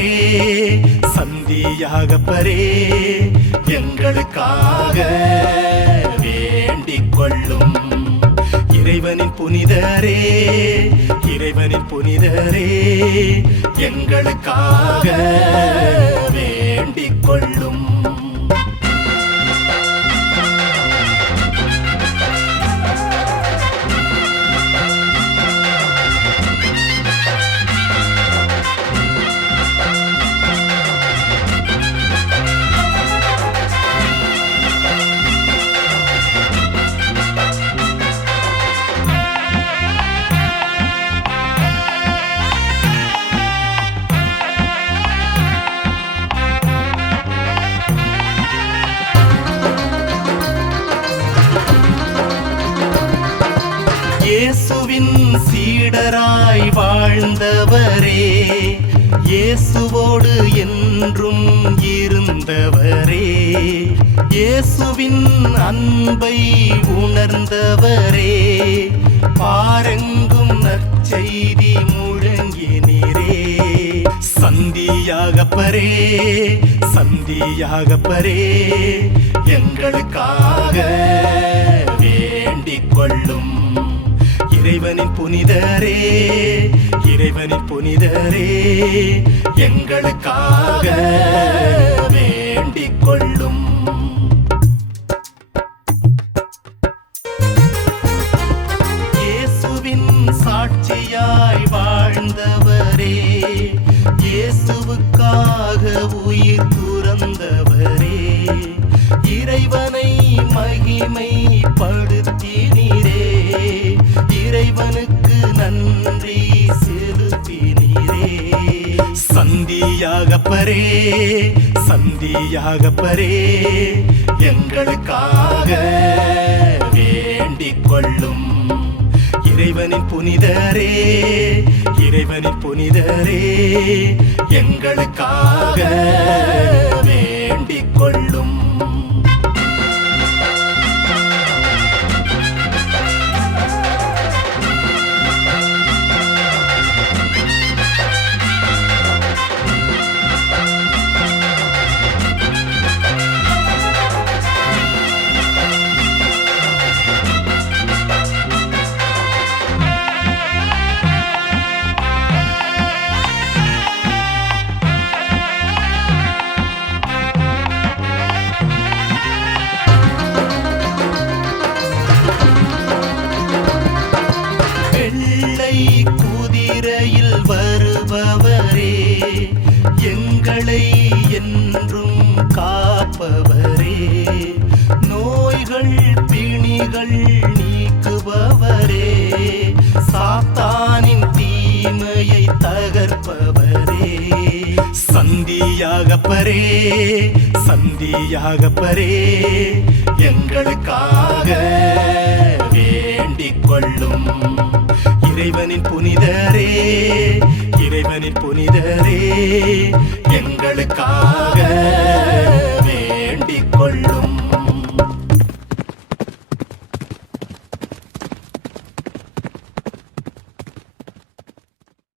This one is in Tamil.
பரே சந்தியாக பரே எங்களுக்காக வேண்டிக் கொள்ளும் இறைவனின் புனிதரே இறைவனின் புனிதரே எங்களுக்காக வேண்டிக் கொள்ளும் சீடராய் வாழ்ந்தவரே இயேசுவோடு என்றும் இருந்தவரே இயேசுவின் அன்பை உணர்ந்தவரே பாரெங்கும் நற்செய்தி முழங்கினரே. சந்தியாகப்பரே சந்தியாகப்பரே எங்களுக்காக புனிதரே இறைவனின் புனிதரே எங்களுக்காக வேண்டிக் கொள்ளும் இயேசுவின் சாட்சியாய் வாழ்ந்தவரே இயேசுவுக்காக உயிர் துறந்தவரே. சந்தியாகப்பரே சந்தியாகப்பரே எங்களுக்காக வேண்டிக் கொள்ளும் இறைவனின் புனிதரே இறைவனின் புனிதரே எங்களுக்காக நீக்குபவரே. சாத்தானின் தீமையை தகர்ப்பவரே. சந்தியாகப்பரே சந்தியாகப்பரே. எங்களுக்காக வேண்டிக் கொள்ளும் இறைவனின் புனிதரே இறைவனின் புனிதரே. எங்களுக்காக வேண்டிக் கொள்ளும்